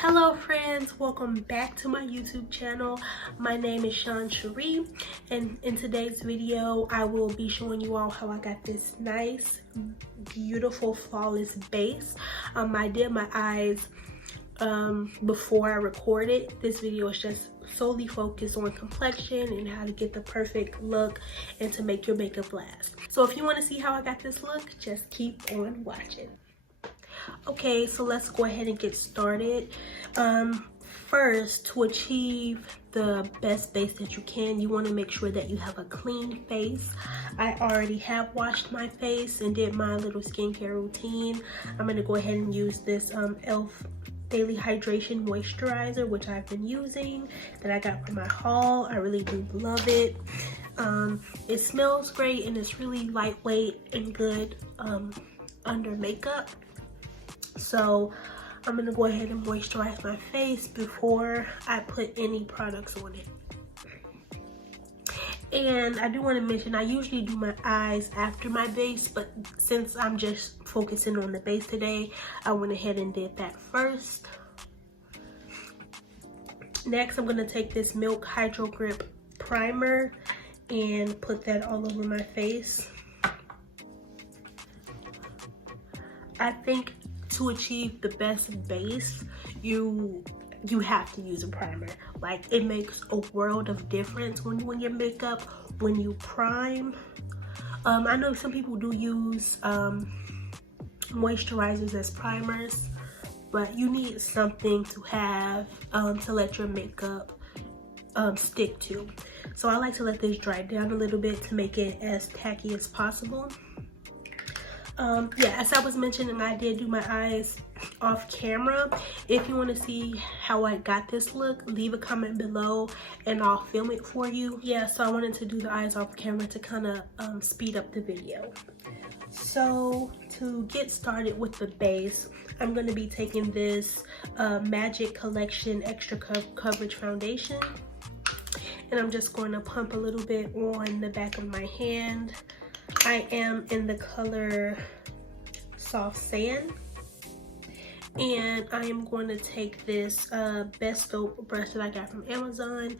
Hello friends, welcome back to my YouTube channel. My name is Sheree, and in today's video I will be showing you all how I got this nice, beautiful, flawless base. I did my eyes before I recorded. This video is just solely focused on complexion and how to get the perfect look and to make your makeup last. So if you want to see how I got this look, just keep on watching. Okay, so let's go ahead and get started. First, to achieve the best base that you can, you want to make sure that you have a clean face. I already have washed my face and did my little skincare routine. I'm going to go ahead and use this e.l.f. Daily Hydration Moisturizer, which I've been using, that I got from my haul. I really do love it. It smells great and it's really lightweight and good under makeup. So I'm gonna go ahead and moisturize my face before I put any products on it. And I do want to mention, I usually do my eyes after my base, but since I'm just focusing on the base today, I went ahead and did that first. Next, I'm gonna take this Milk Hydro Grip primer and put that all over my face. I think to achieve the best base, you have to use a primer. Like, it makes a world of difference when doing your makeup, when you prime. I know some people do use moisturizers as primers, but you need something to have to let your makeup stick to. So I like to let this dry down a little bit to make it as tacky as possible. Yeah, as I was mentioning, I did do my eyes off camera. If you want to see how I got this look, leave a comment below and I'll film it for you. Yeah, so I wanted to do the eyes off camera to kind of speed up the video. So to get started with the base, I'm going to be taking this Magic Collection Extra Coverage Foundation, and I'm just going to pump a little bit on the back of my hand. I am in the color Soft Sand, and I am going to take this Best Dope brush that I got from Amazon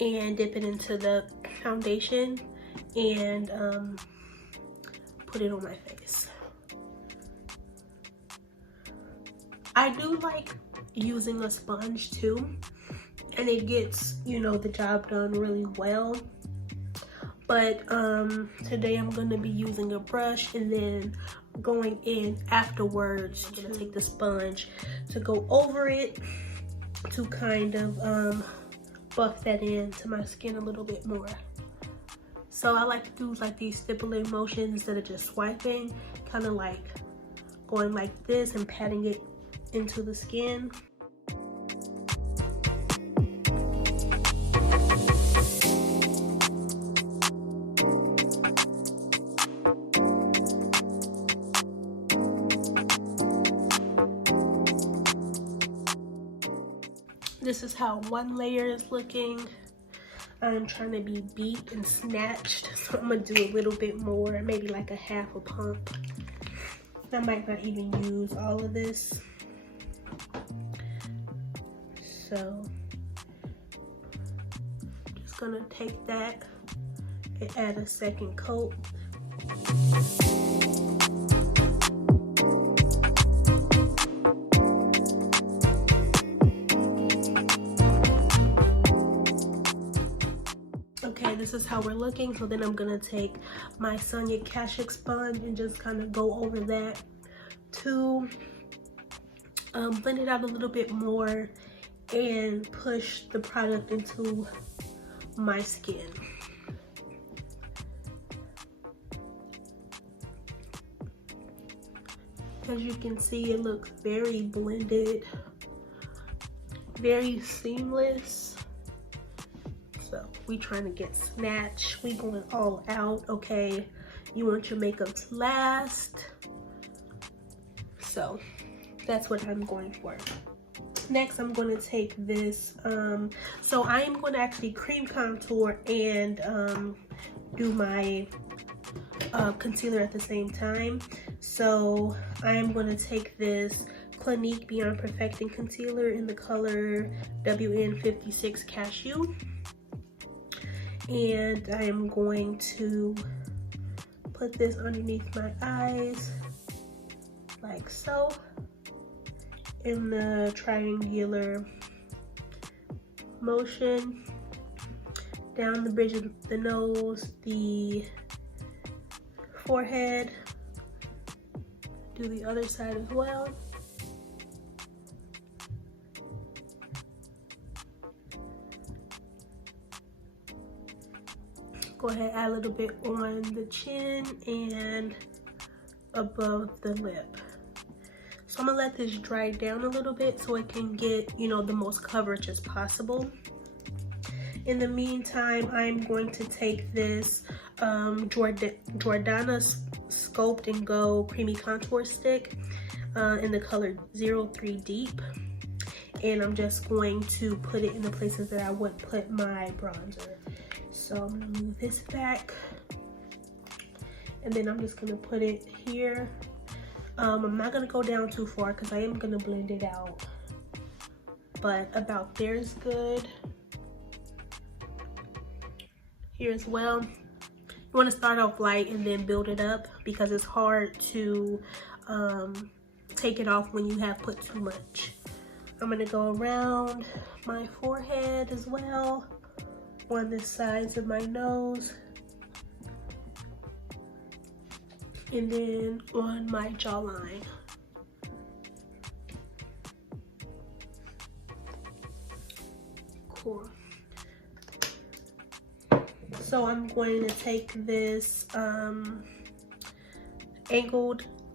and dip it into the foundation and put it on my face. I do like using a sponge too, and it gets, you know, the job done really well. But today I'm going to be using a brush and then going in afterwards. I'm going to take the sponge to go over it to kind of buff that into my skin a little bit more. So I like to do like these stippling motions instead of just swiping, kind of like going like this and patting it into the skin. This is how one layer is looking. I'm trying to be beat and snatched, so I'm gonna do a little bit more, maybe like a half a pump. I might not even use all of this. So just gonna take that and add a second coat. Okay, this is how we're looking. So then I'm gonna take my Sonia Cashew sponge and just kind of go over that to blend it out a little bit more and push the product into my skin. As you can see, it looks very blended, very seamless. So we trying to get snatched, we going all out. Okay, you want your makeup to last, so that's what I'm going for. Next, I'm going to take this so I am going to actually cream contour and do my concealer at the same time. So I am going to take this Clinique Beyond Perfecting Concealer in the color WN56 Cashew. And I am going to put this underneath my eyes like so, in the triangular motion, down the bridge of the nose, the forehead, do the other side as well. Go ahead, add a little bit on the chin and above the lip. So I'm gonna let this dry down a little bit so it can get, you know, the most coverage as possible. In the meantime, I'm going to take this Jordana Sculpt and Go Creamy Contour Stick in the color 03 Deep. And I'm just going to put it in the places that I would put my bronzer. So I'm gonna move this back. And then I'm just gonna put it here. I'm not gonna go down too far because I am gonna blend it out. But about there is good. Here as well. You wanna start off light and then build it up because it's hard to take it off when you have put too much. I'm gonna go around my forehead as well, on the sides of my nose, and then on my jawline. Cool. So I'm going to take this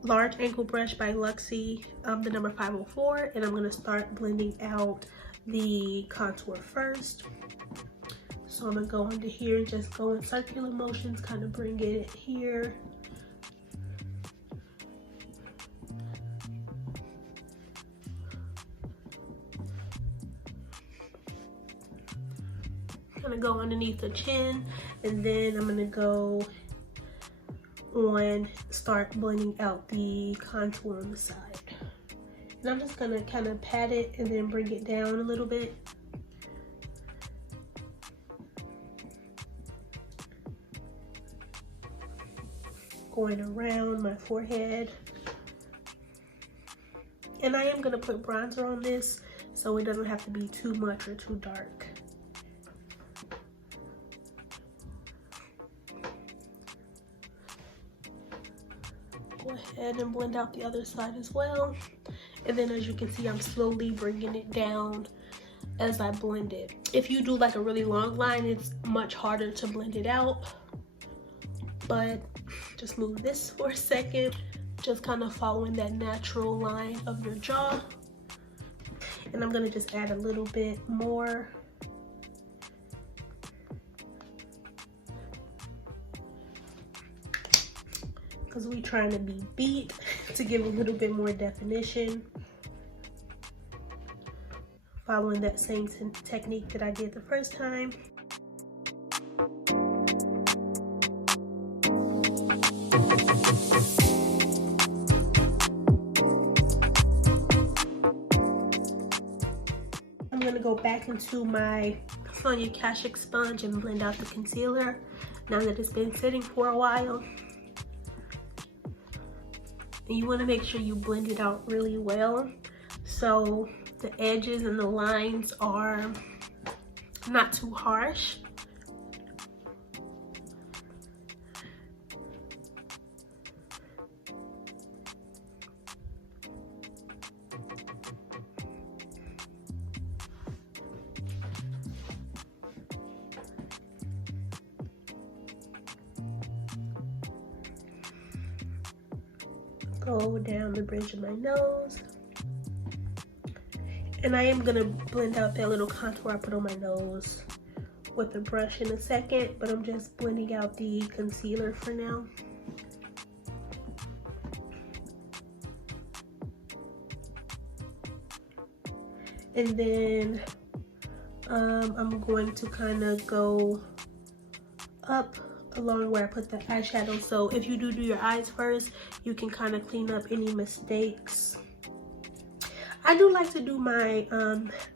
large angled brush by Luxie, the number 504, and I'm going to start blending out the contour first. So I'm going to go under here and just go in circular motions, kind of bring it here. Kind of go underneath the chin, and then I'm going to go on, start blending out the contour on the side. And I'm just going to kind of pat it and then bring it down a little bit. Going around my forehead. And I am going to put bronzer on this so it doesn't have to be too much or too dark. Go ahead and blend out the other side as well. And then as you can see, I'm slowly bringing it down as I blend it. If you do like a really long line, it's much harder to blend it out. But just move this for a second, just kind of following that natural line of your jaw. And I'm gonna just add a little bit more. Because we're trying to be beat to give a little bit more definition. Following that same technique that I did the first time. I'm gonna go back into my Sonia Cashew sponge and blend out the concealer now that it's been sitting for a while. And you want to make sure you blend it out really well so the edges and the lines are not too harsh. Go down the bridge of my nose. And I am gonna blend out that little contour I put on my nose with a brush in a second, but I'm just blending out the concealer for now. And then I'm going to kind of go up along where I put the eyeshadow. So if you do your eyes first, you can kind of clean up any mistakes I do like to do my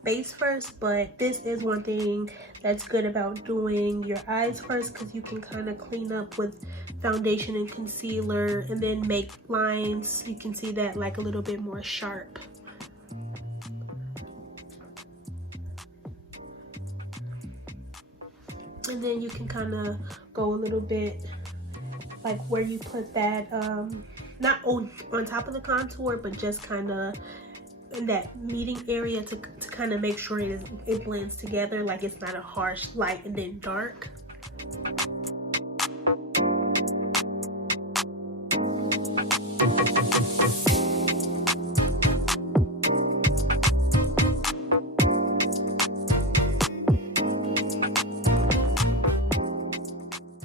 base first, but this is one thing that's good about doing your eyes first, because you can kind of clean up with foundation and concealer and then make lines. You can see that like a little bit more sharp. And then you can kind of go a little bit like where you put that, not on top of the contour, but just kind of in that meeting area to kind of make sure it blends together, like it's not a harsh light and then dark.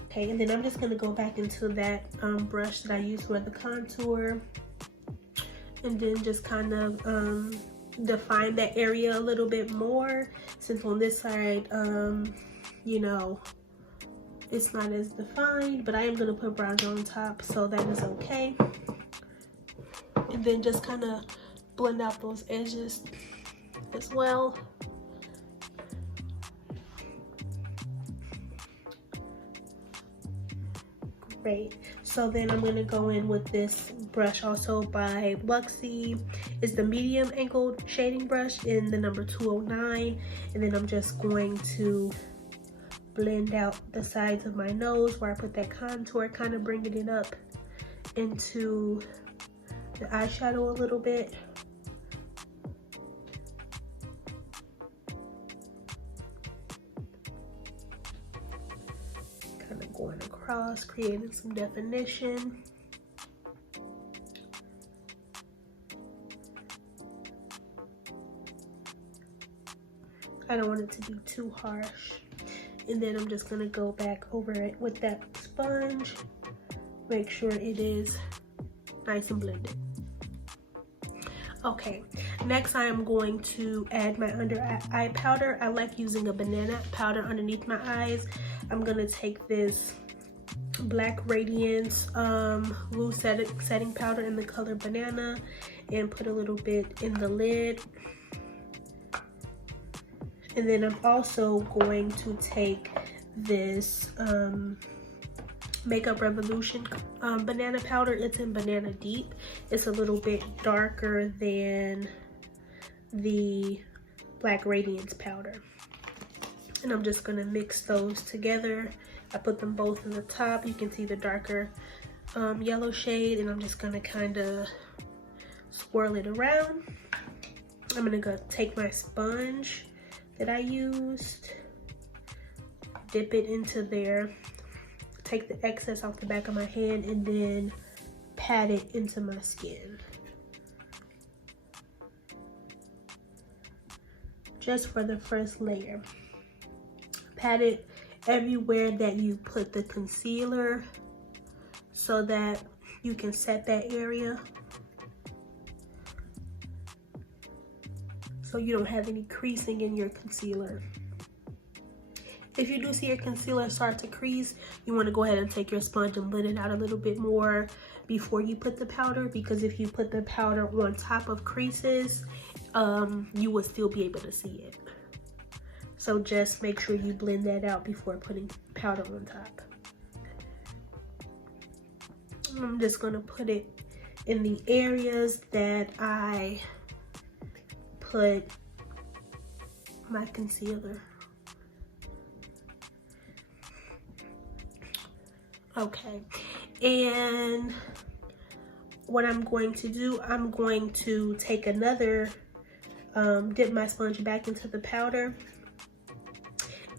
Okay, and then I'm just gonna go back into that brush that I used for the contour, and then just kind of define that area a little bit more, since on this side, you know, it's not as defined, but I am gonna put bronzer on top, so that is okay. And then just kind of blend out those edges as well. Great. So then I'm going to go in with this brush also by Luxie. It's the medium angled shading brush in the number 209. And then I'm just going to blend out the sides of my nose where I put that contour, kind of bringing it up into the eyeshadow a little bit. Kind of going across, creating some definition. I don't want it to be too harsh. And then I'm just gonna go back over it with that sponge. Make sure it is nice and blended. Okay, next I am going to add my under eye powder. I like using a banana powder underneath my eyes. I'm gonna take this black Radiance loose setting powder in the color banana and put a little bit in the lid. And then I'm also going to take this Makeup Revolution banana powder. It's in Banana Deep. It's a little bit darker than the black Radiance powder. And I'm just gonna mix those together. I put them both in the top. You can see the darker yellow shade, and I'm just gonna kind of swirl it around. I'm gonna go take my sponge that I used, dip it into there, take the excess off the back of my hand, and then pat it into my skin. Just for the first layer. Pat it everywhere that you put the concealer so that you can set that area, so you don't have any creasing in your concealer. If you do see your concealer start to crease, you want to go ahead and take your sponge and blend it out a little bit more before you put the powder, because if you put the powder on top of creases, you will still be able to see it. So just make sure you blend that out before putting powder on top. I'm just going to put it in the areas that I put my concealer. Okay, and what I'm going to do, I'm going to take another, dip my sponge back into the powder,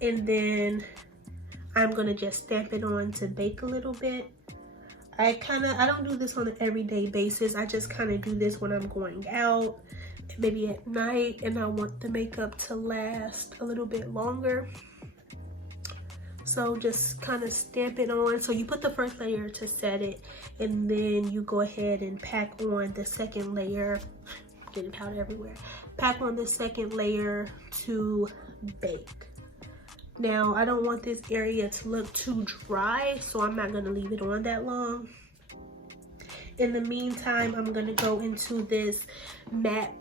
and then I'm gonna just stamp it on to bake a little bit. I don't do this on an everyday basis. I just kind of do this when I'm going out, maybe at night, and I want the makeup to last a little bit longer. So just kind of stamp it on. So you put the first layer to set it, and then you go ahead and pack on the second layer. Getting powder everywhere. Pack on the second layer to bake. Now, I don't want this area to look too dry, so I'm not going to leave it on that long. In the meantime, I'm going to go into this matte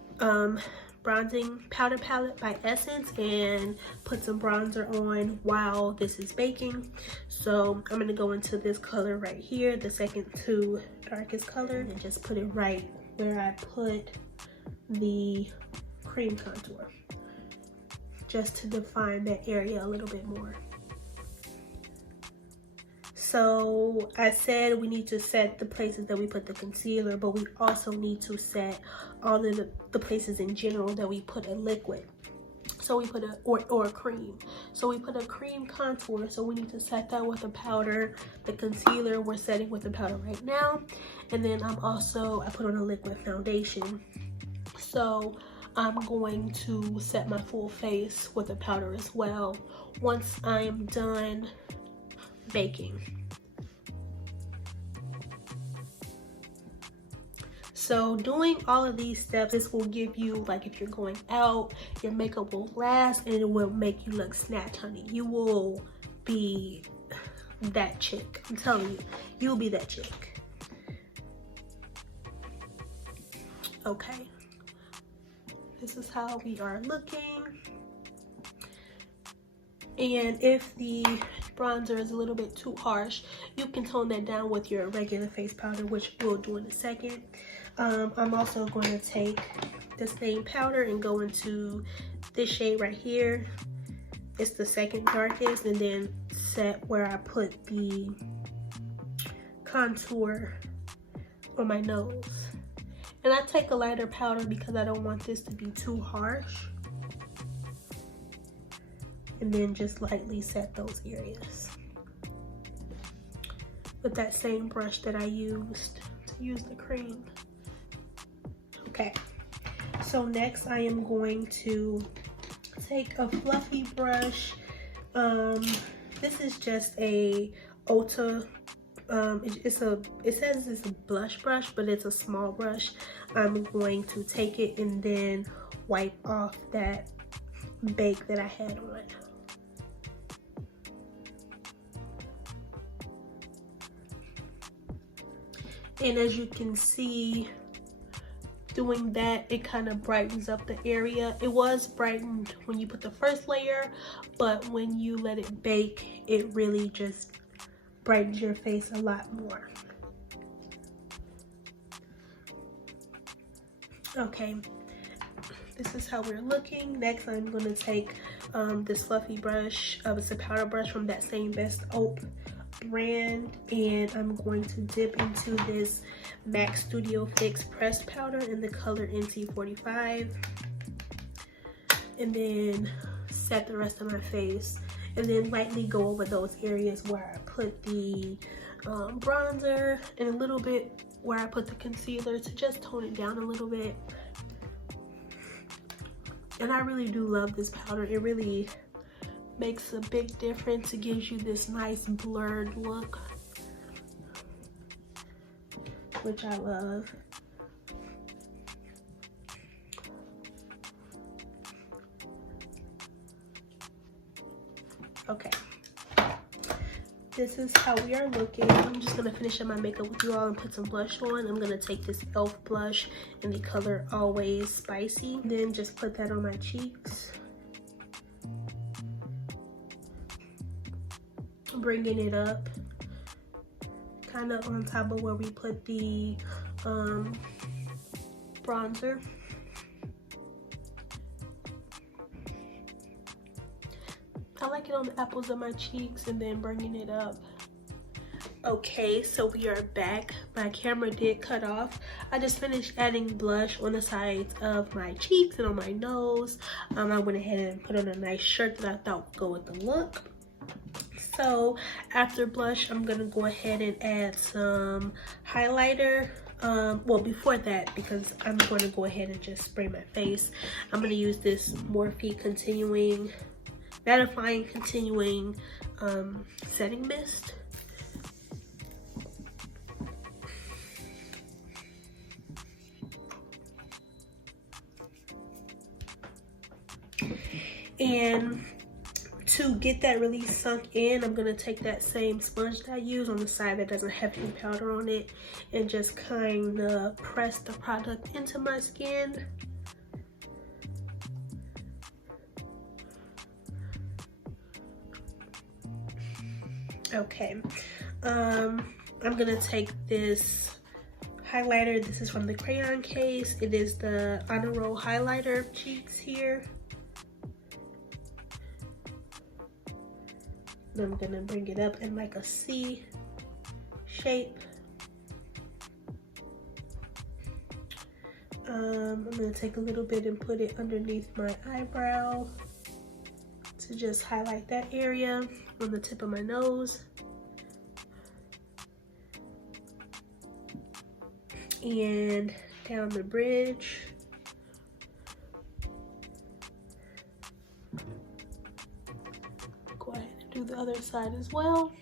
bronzing powder palette by Essence and put some bronzer on while this is baking. So I'm gonna go into this color right here, the second to darkest color, and just put it right where I put the cream contour, just to define that area a little bit more. So I said we need to set the places that we put the concealer, but we also need to set all of the places in general that we put a liquid. So we put or a cream. So we put a cream contour, so we need to set that with a powder. The concealer we're setting with the powder right now. And then I put on a liquid foundation. So I'm going to set my full face with a powder as well once I am done baking. So doing all of these steps, this will give you, like, if you're going out, your makeup will last and it will make you look snatch, honey. You will be that chick. I'm telling you, you'll be that chick. Okay. This is how we are looking. And if the bronzer is a little bit too harsh, you can tone that down with your regular face powder, which we'll do in a second. I'm also going to take the same powder and go into this shade right here. It's the second darkest, and then set where I put the contour on my nose. And I take a lighter powder because I don't want this to be too harsh. And then just lightly set those areas with that same brush that I used to use the cream. Okay, so next I am going to take a fluffy brush. This is just a Ulta. It says it's a blush brush, but it's a small brush. I'm going to take it and then wipe off that bake that I had on. And as you can see, doing that, it kind of brightens up the area. It was brightened when you put the first layer, but when you let it bake, it really just brightens your face a lot more. Okay, this is how we're looking. Next, I'm going to take this fluffy brush. It's a powder brush from that same Best Oak brand, and I'm going to dip into this MAC Studio Fix pressed powder in the color NC45, and then set the rest of my face, and then lightly go over those areas where I put the bronzer and a little bit where I put the concealer to just tone it down a little bit. And I really do love this powder. It really makes a big difference. It gives you this nice blurred look, which I love. Okay, this is how we are looking. I'm just gonna finish up my makeup with you all and put some blush on. I'm gonna take this e.l.f. blush in the color Always Spicy, then just put that on my cheeks. Bringing it up kind of on top of where we put the bronzer. I like it on the apples of my cheeks and then bringing it up. Okay, so we are back. My camera did cut off. I just finished adding blush on the sides of my cheeks and on my nose. I went ahead and put on a nice shirt that I thought would go with the look. So after blush, I'm gonna go ahead and add some highlighter. Well, before that, because I'm going to go ahead and just spray my face, I'm going to use this Morphe Mattifying Continuing Setting Mist. And to get that really sunk in, I'm gonna take that same sponge that I use on the side that doesn't have any powder on it and just kind of press the product into my skin. Okay, I'm gonna take this highlighter. This is from the Crayon case. It is the Honor Roll highlighter cheeks here. And I'm gonna bring it up in like a C shape. I'm gonna take a little bit and put it underneath my eyebrow to just highlight that area on the tip of my nose. And down the bridge. Go ahead and do the other side as well.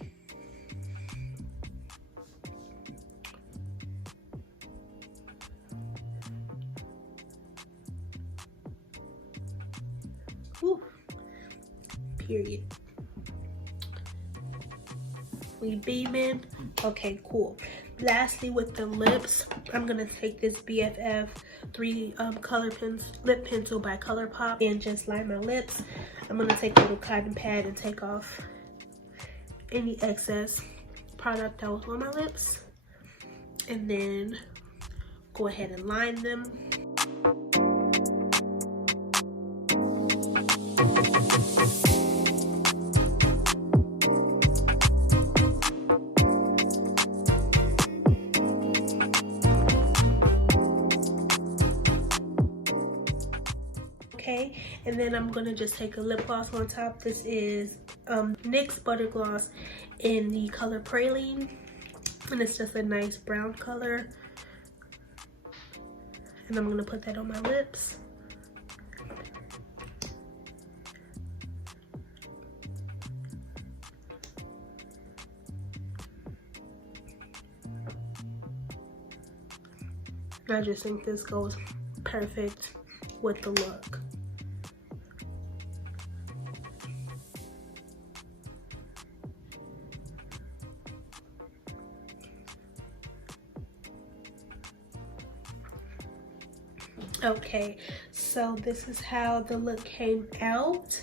Whew. Period. We beaming. Okay, cool. Lastly, with the lips, I'm gonna take this BFF 3 lip pencil by ColorPop and just line my lips. I'm gonna take a little cotton pad and take off any excess product that was on my lips, and then go ahead and line them. Okay, and then I'm gonna just take a lip gloss on top. This is NYX Butter Gloss in the color Praline, and it's just a nice brown color. And I'm gonna put that on my lips. I just think this goes perfect with the look. Okay, so this is how the look came out.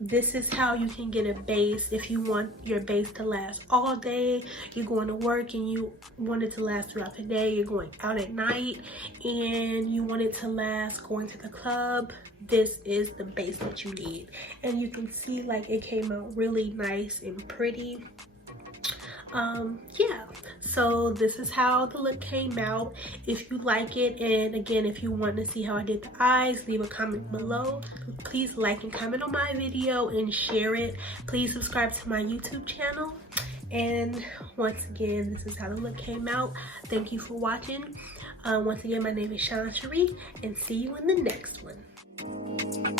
This is how you can get a base if you want your base to last all day. You're going to work and you want it to last throughout the day. You're going out at night and you want it to last going to the club. This is the base that you need. And you can see like it came out really nice and pretty. Yeah, so this is how the look came out. If you like it, and again, if you want to see how I did the eyes, leave a comment below. Please like and comment on my video and share it. Please subscribe to my YouTube channel. And once again, this is how the look came out. Thank you for watching. Once again, my name is Sheree, and see you in the next one.